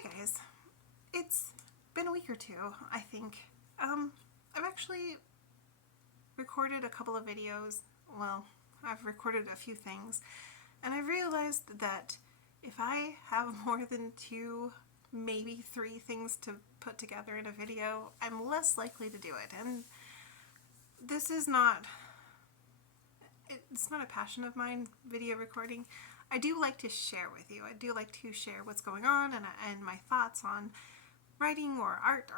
Hi guys, it's been a week or two, I think. I've actually recorded a couple of videos. Well, I've recorded a few things, and I realized that if I have more than 2, maybe 3 things to put together in a video, I'm less likely to do it. And this is not, it's not a passion of mine, video recording. I do like to share with you. I do like to share what's going on and my thoughts on writing or art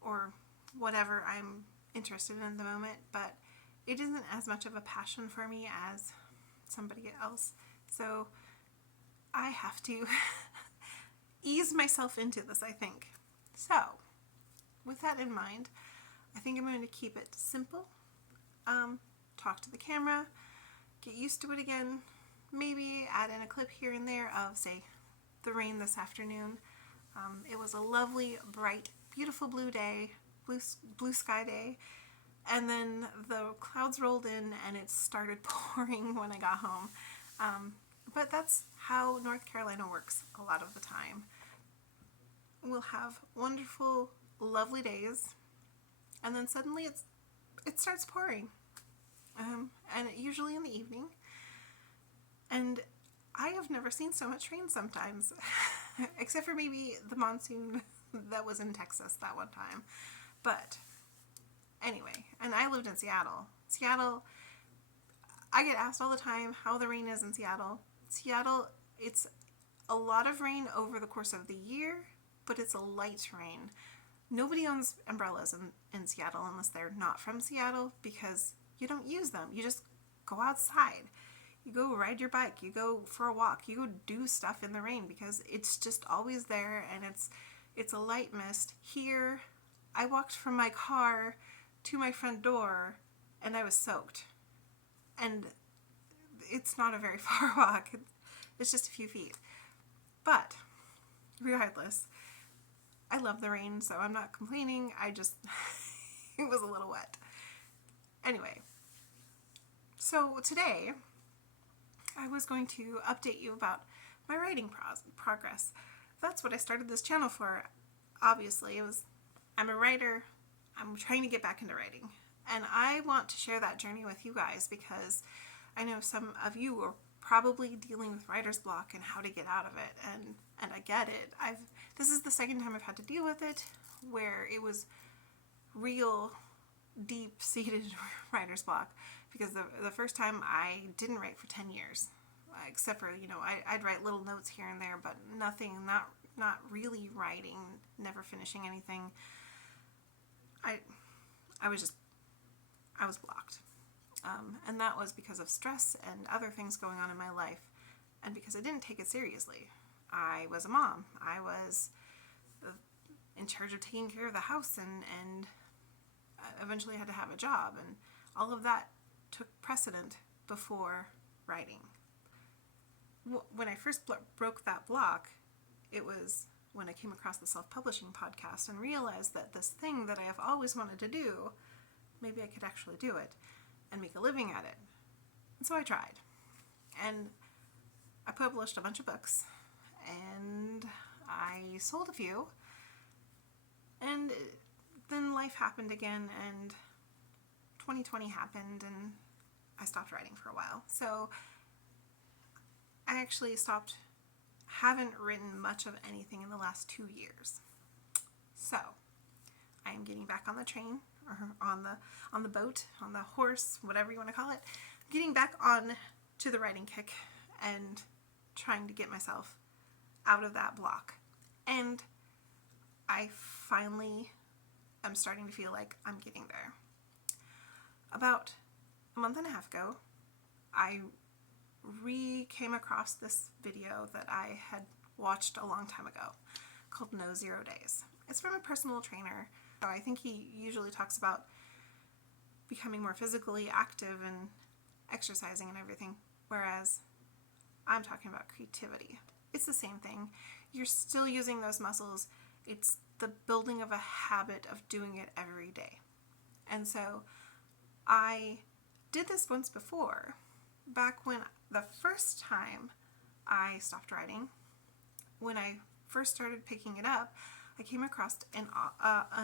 or whatever I'm interested in the moment, but it isn't as much of a passion for me as somebody else. So I have to ease myself into this, I think. So with that in mind, I think I'm going to keep it simple. Talk to the camera, get used to it again, maybe add in a clip here and there of, say, the rain this afternoon. It was a lovely, bright, beautiful blue day, blue sky day, and then the clouds rolled in and it started pouring when I got home. But that's how North Carolina works a lot of the time. We'll have wonderful, lovely days, and then suddenly it starts pouring, and usually in the evening. And I have never seen so much rain sometimes, except for maybe the monsoon that was in Texas that one time. But anyway, and I lived in Seattle. I get asked all the time how the rain is in Seattle. Seattle, it's a lot of rain over the course of the year, but it's a light rain. Nobody owns umbrellas in Seattle unless they're not from Seattle, because you don't use them. You just go outside. You go ride your bike, you go for a walk, you go do stuff in the rain because it's just always there, and it's a light mist. Here, I walked from my car to my front door and I was soaked. And it's not a very far walk. It's just a few feet. But regardless, I love the rain, so I'm not complaining. it was a little wet. Anyway, so today I was going to update you about my writing progress. That's what I started this channel for. Obviously, I'm a writer. I'm trying to get back into writing. And I want to share that journey with you guys because I know some of you are probably dealing with writer's block and how to get out of it. And I get it. This is the second time I've had to deal with it, where it was real deep-seated writer's block, because the first time I didn't write for 10 years, except for, I'd write little notes here and there, but nothing, not really writing, never finishing anything. I was blocked. And that was because of stress and other things going on in my life, and because I didn't take it seriously. I was a mom. I was in charge of taking care of the house, and eventually had to have a job, and all of that took precedent before writing. When I first broke that block, it was when I came across the self-publishing podcast and realized that this thing that I have always wanted to do, maybe I could actually do it and make a living at it. And so I tried. And I published a bunch of books, and I sold a few, and then life happened again, and 2020 happened, and I stopped writing for a while. So I actually haven't written much of anything in the last 2 years. So I am getting back on the train, or on the boat, on the horse, whatever you want to call it, getting back on to the writing kick and trying to get myself out of that block. And I finally am starting to feel like I'm getting there. About a month and a half ago, I came across this video that I had watched a long time ago called No 0 Days. It's from a personal trainer. So I think he usually talks about becoming more physically active and exercising and everything, whereas I'm talking about creativity. It's the same thing. You're still using those muscles. It's the building of a habit of doing it every day. And so I did this once before, back when the first time I stopped writing, when I first started picking it up, I came across an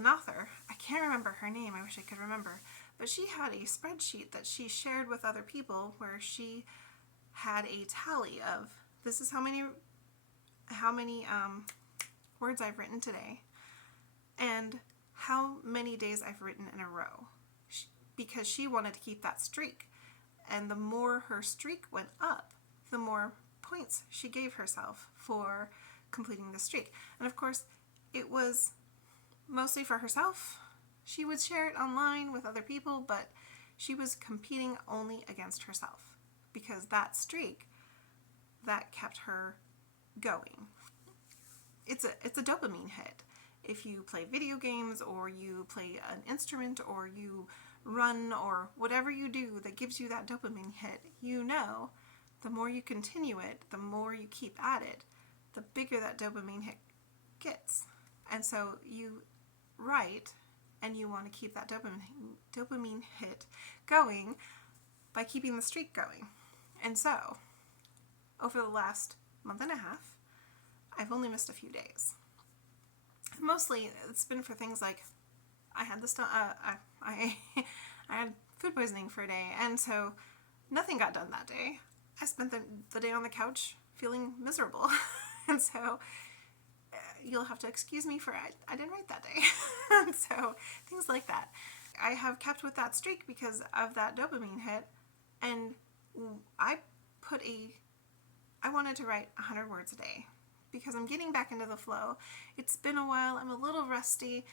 author. I can't remember her name. I wish I could remember. But she had a spreadsheet that she shared with other people where she had a tally of, this is how many words I've written today and how many days I've written in a row, because she wanted to keep that streak. And the more her streak went up, the more points she gave herself for completing the streak. And of course, it was mostly for herself. She would share it online with other people, but she was competing only against herself, because that streak, that kept her going. It's a dopamine hit. If you play video games, or you play an instrument, or you run, or whatever you do that gives you that dopamine hit, you know the more you continue it, the more you keep at it, the bigger that dopamine hit gets. And so you write, and you want to keep that dopamine hit going by keeping the streak going. And so, over the last month and a half, I've only missed a few days. Mostly, it's been for things like I had I had food poisoning for a day, and so nothing got done that day. I spent the day on the couch feeling miserable, and so you'll have to excuse me for I didn't write that day. And so things like that. I have kept with that streak because of that dopamine hit, and I wanted to write 100 words a day because I'm getting back into the flow. It's been a while. I'm a little rusty.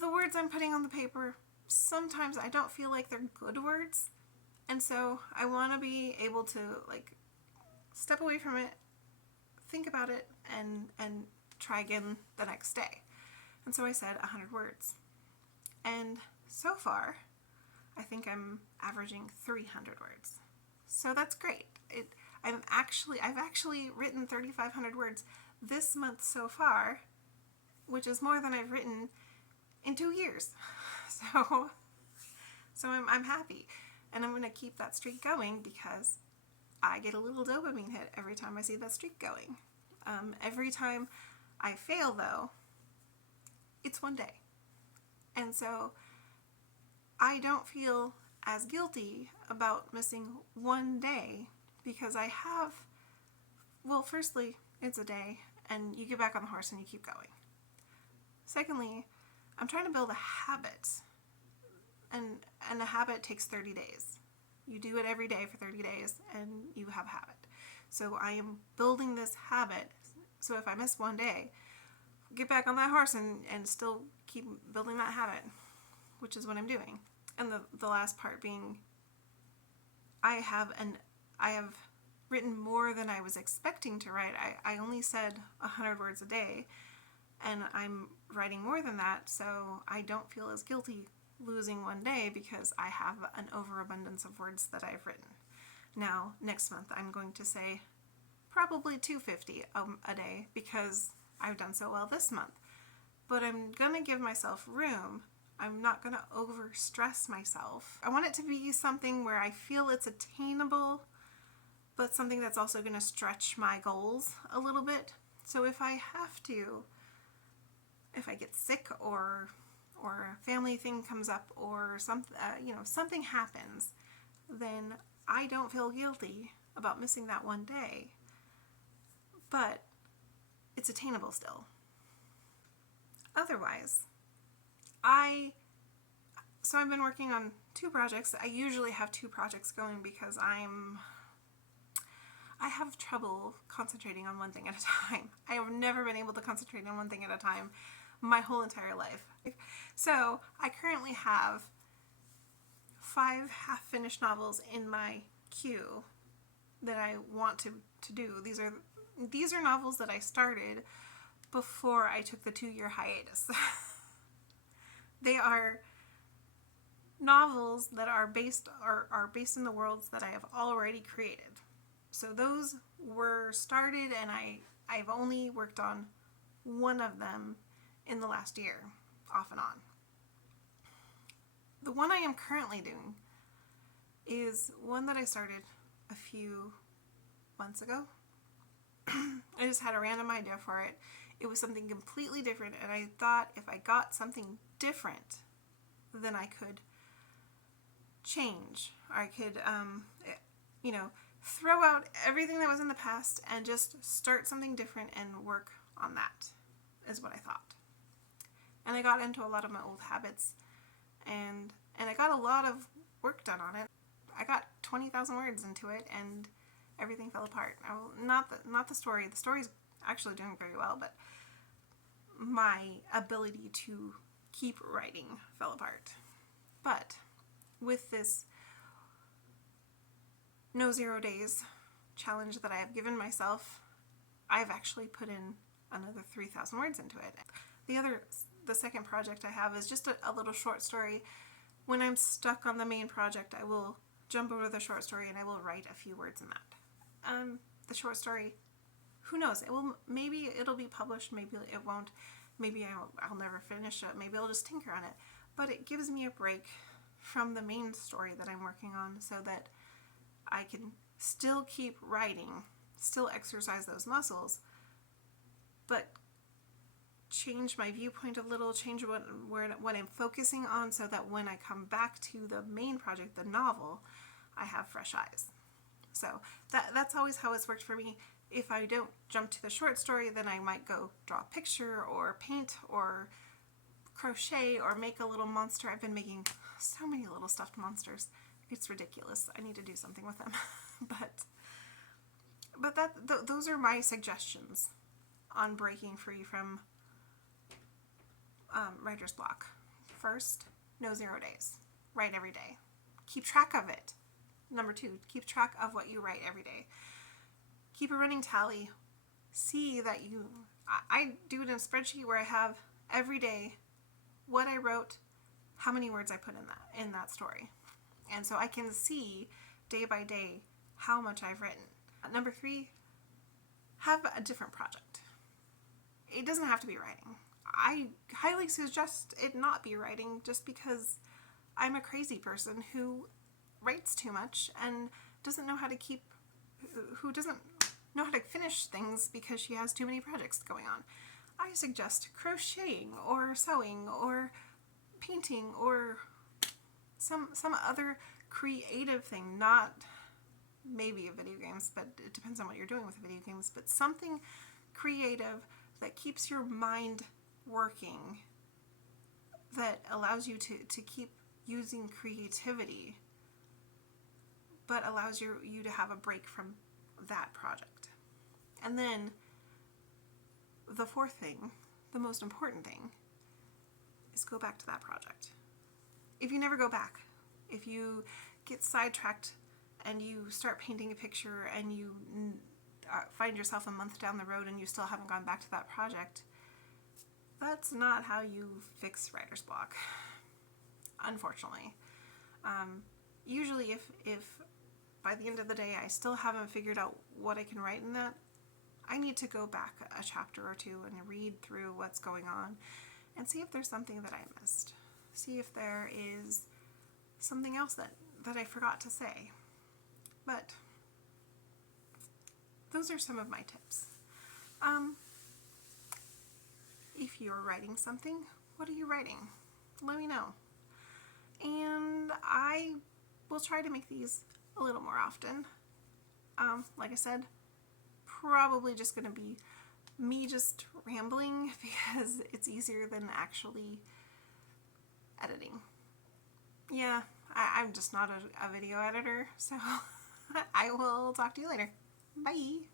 The words I'm putting on the paper, sometimes I don't feel like they're good words, and so I want to be able to step away from it, think about it, and try again the next day. And so I said 100 words. And so far, I think I'm averaging 300 words. So that's great. I've actually written 3,500 words this month so far, which is more than I've written in 2 years. So I'm happy. And I'm going to keep that streak going because I get a little dopamine hit every time I see that streak going. Every time I fail, though, it's one day. And so I don't feel as guilty about missing one day because I have, well, firstly, it's a day and you get back on the horse and you keep going. Secondly, I'm trying to build a habit, and a habit takes 30 days. You do it every day for 30 days and you have a habit. So I am building this habit. So if I miss one day, get back on that horse and still keep building that habit, which is what I'm doing. And the last part being, I have written more than I was expecting to write. I only said 100 words a day, and I'm writing more than that, so I don't feel as guilty losing one day because I have an overabundance of words that I've written. Now, next month, I'm going to say probably 250 a day because I've done so well this month. But I'm going to give myself room. I'm not going to overstress myself. I want it to be something where I feel it's attainable, but something that's also going to stretch my goals a little bit. So if I have to, if I get sick or a family thing comes up or something happens, then I don't feel guilty about missing that one day. But it's attainable still. Otherwise, I've been working on 2 projects. I usually have 2 projects going because I have trouble concentrating on one thing at a time. I have never been able to concentrate on one thing at a time my whole entire life. So I currently have 5 half-finished novels in my queue that I want to do. These are novels that I started before I took the 2-year hiatus. They are novels that are based in the worlds that I have already created. So those were started, and I've only worked on one of them in the last year, off and on. The one I am currently doing is one that I started a few months ago. I just had a random idea for it. it was something completely different, and I thought if I got something different, then I could change. I could, throw out everything that was in the past and just start something different and work on that, is what I thought. And I got into a lot of my old habits, and I got a lot of work done on it. I got 20,000 words into it, and everything fell apart. Not the story. The story's actually doing very well, but my ability to keep writing fell apart. But with this No 0 Days challenge that I have given myself, I've actually put in another 3,000 words into it. The second project I have is just a little short story. When I'm stuck on the main project, I will jump over the short story and I will write a few words in that. The short story, who knows? Maybe it'll be published, maybe it won't. Maybe I'll never finish it. Maybe I'll just tinker on it. But it gives me a break from the main story that I'm working on, so that I can still keep writing, still exercise those muscles, but change my viewpoint a little, change what I'm focusing on, so that when I come back to the main project, the novel, I have fresh eyes. So that's always how it's worked for me. If I don't jump to the short story, then I might go draw a picture or paint or crochet or make a little monster. I've been making so many little stuffed monsters. It's ridiculous. I need to do something with them. but those are my suggestions on breaking free from writer's block. First, No 0 Days. Write every day. Keep track of it. Number 2, keep track of what you write every day. Keep a running tally. See that I do it in a spreadsheet where I have every day what I wrote, how many words I put in that story. And so I can see day by day how much I've written. Number 3, have a different project. It doesn't have to be writing. I highly suggest it not be writing, just because I'm a crazy person who writes too much and doesn't know how to finish things because she has too many projects going on. I suggest crocheting or sewing or painting or some other creative thing, not maybe a video games, but it depends on what you're doing with video games, but something creative that keeps your mind working, that allows you to keep using creativity, but allows you to have a break from that project. And then the 4th thing, the most important thing, is go back to that project. If you never go back, if you get sidetracked and you start painting a picture and you find yourself a month down the road and you still haven't gone back to that project, that's not how you fix writer's block, unfortunately. Usually if by the end of the day I still haven't figured out what I can write in that, I need to go back a chapter or 2 and read through what's going on and see if there's something that I missed. See if there is something else that I forgot to say. But those are some of my tips. If you're writing something, what are you writing? Let me know. And I will try to make these a little more often. Like I said, probably just going to be me just rambling because it's easier than actually editing. Yeah, I'm just not a video editor, so I will talk to you later. Bye!